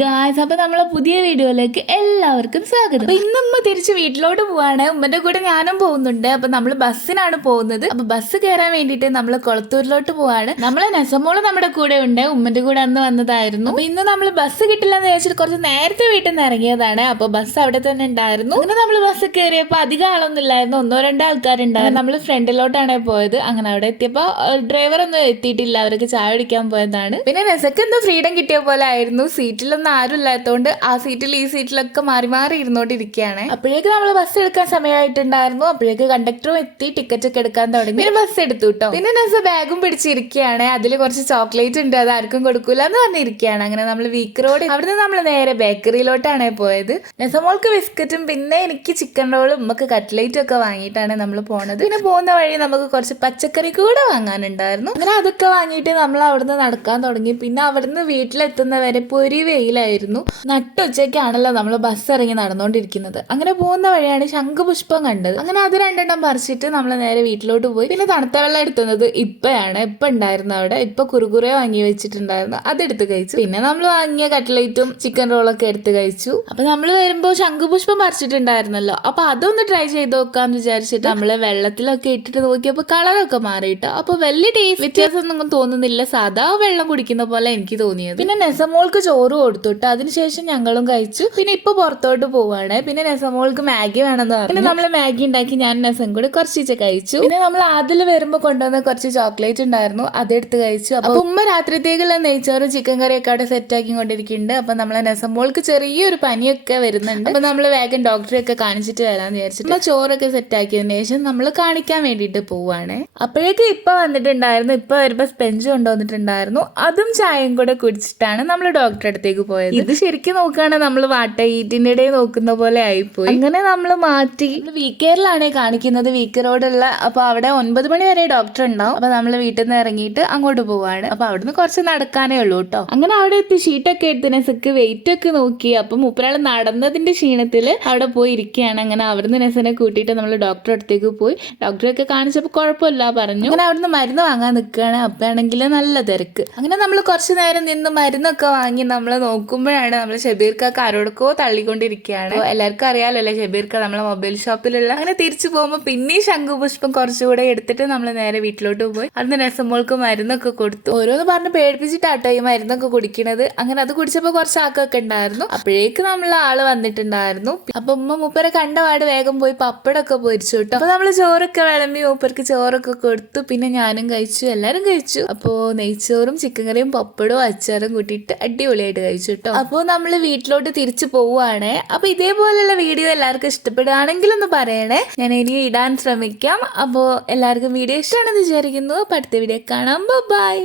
Guys അപ്പൊ നമ്മളെ പുതിയ വീഡിയോയിലേക്ക് എല്ലാവർക്കും സ്വാഗതം. അപ്പൊ ഇന്ന് ഉമ്മ തിരിച്ച് വീട്ടിലോട്ട് പോവാണ്. ഉമ്മന്റെ കൂടെ ഞാനും പോകുന്നുണ്ട്. അപ്പൊ നമ്മൾ ബസ്സിനാണ് പോകുന്നത്. അപ്പൊ ബസ് കയറാൻ വേണ്ടിയിട്ട് നമ്മൾ കൊളത്തൂരിലോട്ട് പോവാണ്. നമ്മളെ നെസമോൾ നമ്മുടെ കൂടെ ഉണ്ട്. ഉമ്മന്റെ കൂടെ അന്ന് വന്നതായിരുന്നു. അപ്പൊ ഇന്ന് നമ്മൾ ബസ് കിട്ടില്ല എന്ന് വിചാരിച്ചിട്ട് കുറച്ച് നേരത്തെ വീട്ടിൽ നിന്ന് ഇറങ്ങിയതാണ്. അപ്പൊ ബസ് അവിടെ തന്നെ ഉണ്ടായിരുന്നു. അങ്ങനെ നമ്മൾ ബസ് കയറിയപ്പോ അധികം ആളൊന്നും ഇല്ലായിരുന്നു. ഒന്നോ രണ്ടോ ആൾക്കാരുണ്ടായിരുന്നു. നമ്മൾ ഫ്രണ്ടിലോട്ടാണ് പോയത്. അങ്ങനെ അവിടെ എത്തിയപ്പോ ഡ്രൈവർ ഒന്നും എത്തിയിട്ടില്ല. അവർക്ക് ചായ കുടിക്കാൻ പോയതാണ്. പിന്നെ നെസക്ക് എന്തോ ഫ്രീഡം കിട്ടിയ പോലെ ആയിരുന്നു. സീറ്റിലൊന്നും ആരും ഇല്ലാത്തതുകൊണ്ട് ആ സീറ്റിൽ ഈ സീറ്റിലൊക്കെ മാറി മാറി ഇരുന്നോണ്ടിരിക്കുകയാണ്. അപ്പോഴേക്ക് നമ്മൾ ബസ് എടുക്കാൻ സമയമായിട്ടുണ്ടായിരുന്നു. അപ്പോഴേക്ക് കണ്ടക്ടറും എത്തി ടിക്കറ്റ് ഒക്കെ എടുക്കാൻ തുടങ്ങി. ബസ് എടുത്തു കേട്ടോ പിന്നെ നസ ബാഗും പിടിച്ചിരിക്കുകയാണ്. അതിൽ കുറച്ച് ചോക്ലേറ്റ് ഉണ്ട് അത് ആർക്കും കൊടുക്കൂല എന്ന് പറഞ്ഞിരിക്കുകയാണ്. അങ്ങനെ നമ്മൾ വീക്ക് റോഡ് അവിടുന്ന് നമ്മൾ നേരെ ബേക്കറിയിലോട്ടാണ് പോയത്. നെസമോൾക്ക് ബിസ്ക്കറ്റും പിന്നെ എനിക്ക് ചിക്കൻ റോളും നമുക്ക് കട്ട്ലേറ്റും ഒക്കെ വാങ്ങിയിട്ടാണ് നമ്മൾ പോണത്. പിന്നെ പോകുന്ന വഴി നമുക്ക് കുറച്ച് പച്ചക്കറി കൂടെ വാങ്ങാനുണ്ടായിരുന്നു. അങ്ങനെ അതൊക്കെ വാങ്ങിയിട്ട് നമ്മൾ അവിടുന്ന് നടക്കാൻ തുടങ്ങി. പിന്നെ അവിടുന്ന് വീട്ടിലെത്തുന്നവരെ പൊരി വെയിലായിരുന്നു. നട്ടുച്ചയ്ക്കാണല്ലോ നമ്മൾ ബസ് ഇറങ്ങി നടന്നുകൊണ്ടിരിക്കുന്നത് അങ്ങനെ പോകുന്ന വഴിയാണ് ശംഖുപുഷ്പം കണ്ടത്. അങ്ങനെ അത് രണ്ടെണ്ണം പറിച്ചിട്ട് നമ്മൾ നേരെ വീട്ടിലോട്ട് പോയി. പിന്നെ തണുത്ത വെള്ളം എടുത്തുന്നത് ഇപ്പയാണ്. ഇപ്പൊ ഉണ്ടായിരുന്നു അവിടെ. ഇപ്പൊ കുറുകുറെ വാങ്ങി വെച്ചിട്ടുണ്ടായിരുന്നു. അതെടുത്ത് കഴിച്ചു. പിന്നെ നമ്മൾ വാങ്ങിയ കട്ട്ലേറ്റും ചിക്കൻ റോളൊക്കെ എടുത്ത് കഴിച്ചു. അപ്പൊ നമ്മൾ വരുമ്പോൾ ശംഖുപുഷ്പം പറിച്ചിട്ടുണ്ടായിരുന്നല്ലോ. അപ്പൊ അതൊന്ന് ട്രൈ ചെയ്ത് നോക്കാന്ന് വിചാരിച്ചിട്ട് നമ്മൾ വെള്ളത്തിലൊക്കെ ഇട്ടിട്ട് നോക്കിയപ്പോ കളറൊക്കെ മാറിയിട്ട്. അപ്പോൾ വലിയ ടേസ്റ്റ് വ്യത്യാസം ഒന്നും തോന്നുന്നില്ല. സാധാ വെള്ളം കുടിക്കുന്ന പോലെ എനിക്ക് തോന്നിയത്. പിന്നെ നെസമോൾക്ക് ചോറ് കൊടുത്തുട്ട് അതിനുശേഷം ഞങ്ങളും കഴിച്ചു. പിന്നെ ഇപ്പൊ പുറത്തോട്ട് പോവാണ്. പിന്നെ നെസമോൾക്ക് മാഗി വേണമെന്ന് പറഞ്ഞു. പിന്നെ നമ്മൾ മാഗി ഉണ്ടാക്കി ഞാൻ നെസം കൂടി കുറച്ച് കഴിച്ചു. പിന്നെ നമ്മൾ അതിൽ വരുമ്പോ കൊണ്ടുവന്ന കുറച്ച് ചോക്ലേറ്റ് ഉണ്ടായിരുന്നു. അതെടുത്ത് കഴിച്ചു. അപ്പൊ ഉമ്മ രാത്രിത്തേക്കുള്ള നെയ്ച്ചോറും ചിക്കൻ കറിയൊക്കെ അവിടെ സെറ്റ് ആക്കി കൊണ്ടിരിക്കുന്നുണ്ട്. അപ്പൊ നമ്മളെ നെസമോൾക്ക് ചെറിയൊരു പനിയൊക്കെ വരുന്നുണ്ട്. അപ്പൊ നമ്മൾ വേഗം ഡോക്ടറെ ഒക്കെ കാണിച്ചിട്ട് വരാന്ന് വിചാരിച്ചിട്ട് ഉമ്മ ചോറൊക്കെ സെറ്റ് ആക്കിയതിന് ശേഷം നമ്മൾ കാണിക്കാൻ വേണ്ടിട്ട് പോവാണ്. അപ്പോഴേക്കും ഇപ്പൊ വന്നിട്ടുണ്ടായിരുന്നു. ഇപ്പൊ വരുമ്പോ സ്പെഞ്ച് കൊണ്ടുവന്നിട്ടുണ്ടായിരുന്നു. അതും ചായയും കൂടെ കുടിച്ചിട്ടാണ് നമ്മൾ ഡോക്ടറെ അടുത്തേക്ക് പോയത്? ഇത് ശരിക്കും നോക്കുകയാണെങ്കിൽ നമ്മൾ വാട്ട ഈറ്റിന്റെ ഇടയിൽ നോക്കുന്ന പോലെ ആയിപ്പോയി. അങ്ങനെ നമ്മൾ മാറ്റി. വീക്കേറിലാണ് കാണിക്കുന്നത്. വീക്ക് റോഡുള്ള അപ്പൊ അവിടെ ഒൻപത് മണി വരെ ഡോക്ടർ ഉണ്ടാവും. അപ്പൊ നമ്മൾ വീട്ടിൽ നിന്ന് ഇറങ്ങിയിട്ട് അങ്ങോട്ട് പോവാണ്. അപ്പൊ അവിടുന്ന് കുറച്ച് നടക്കാനേ ഉള്ളൂ കേട്ടോ അങ്ങനെ അവിടെ എത്തി ഷീറ്റൊക്കെ എടുത്തിന് സിക്ക് വെയിറ്റ് ഒക്കെ നോക്കി. അപ്പൊ മുപ്പരാൾ നടന്നതിന്റെ ക്ഷീണത്തിൽ അവിടെ പോയി ഇരിക്കുകയാണ് അങ്ങനെ അവിടുന്ന് നെസനെ കൂട്ടിയിട്ട് നമ്മൾ ഡോക്ടർ അടുത്തേക്ക് പോയി. ഡോക്ടറെയൊക്കെ കാണിച്ചപ്പോൾ കുഴപ്പമില്ല പറഞ്ഞു. അങ്ങനെ അവിടുന്ന് മരുന്ന് വാങ്ങാൻ നിൽക്കുകയാണ്. അപ്പോഴാണെങ്കിൽ നല്ല തിരക്ക്. അങ്ങനെ നമ്മൾ കുറച്ച് നേരം നിന്ന് മരുന്നൊക്കെ വാങ്ങി നമ്മൾ നോക്കുമ്പോഴാണ് നമ്മൾ ഷബീർക്കാക്ക് ആരോടൊക്കെ തള്ളിക്കൊണ്ടിരിക്കുകയാണ്. എല്ലാവർക്കും അറിയാലല്ലേ ഷബീർക്ക നമ്മളെ മൊബൈൽ ഷോപ്പിലുള്ള അങ്ങനെ തിരിച്ചു പോകുമ്പോൾ പിന്നെയും ശംഖുപുഷ്പം കുറച്ചുകൂടെ എടുത്തിട്ട് നമ്മൾ നേരെ വീട്ടിലോട്ട് പോയി. അന്ന് രസമോൾക്ക് മരുന്നൊക്കെ കൊടുത്തു. ഓരോന്ന് പറഞ്ഞ് പേടിപ്പിച്ചിട്ടാട്ടോ ഈ മരുന്നൊക്കെ കുടിക്കണത്. അങ്ങനെ അത് കുടിച്ചപ്പോൾ കുറച്ച് ആക്കൊക്കെ ഉണ്ടായിരുന്നു. അപ്പോഴേക്ക് നമ്മൾ ആൾ വന്നിട്ടുണ്ടായിരുന്നു. അപ്പൊ ഉമ്മ മൂപ്പരെ കണ്ടപാട് വേഗം പോയി പപ്പടൊക്കെ പൊരിച്ചു കേട്ടോ. അപ്പൊ നമ്മൾ ചോറൊക്കെ വിളമ്പി മൂപ്പർക്ക് ചോറൊക്കെ കൊടുത്തു. പിന്നെ ഞാനും കഴിച്ചു എല്ലാരും കഴിച്ചു. അപ്പോ നെയ്ച്ചോറും ചിക്കൻ കറിയും പപ്പടവും അച്ചാറും കൂട്ടിയിട്ട് അടിപൊളിയായിട്ട് കഴിച്ചു കേട്ടോ അപ്പോൾ നമ്മൾ വീട്ടിലോട്ട് തിരിച്ചു പോവുകയാണ് അപ്പൊ ഇതേപോലെയുള്ള വീഡിയോ എല്ലാവർക്കും ഇഷ്ടപ്പെടുകയാണെങ്കിൽ ഒന്ന് പറയണേ. ഞാൻ ഇനി ഇടാൻ ശ്രമിക്കാം. അപ്പോൾ എല്ലാവർക്കും വീഡിയോ ഇഷ്ടമാണെന്ന് വിചാരിക്കുന്നു. അപ്പൊ അടുത്ത വീഡിയോ കാണാം. ബൈ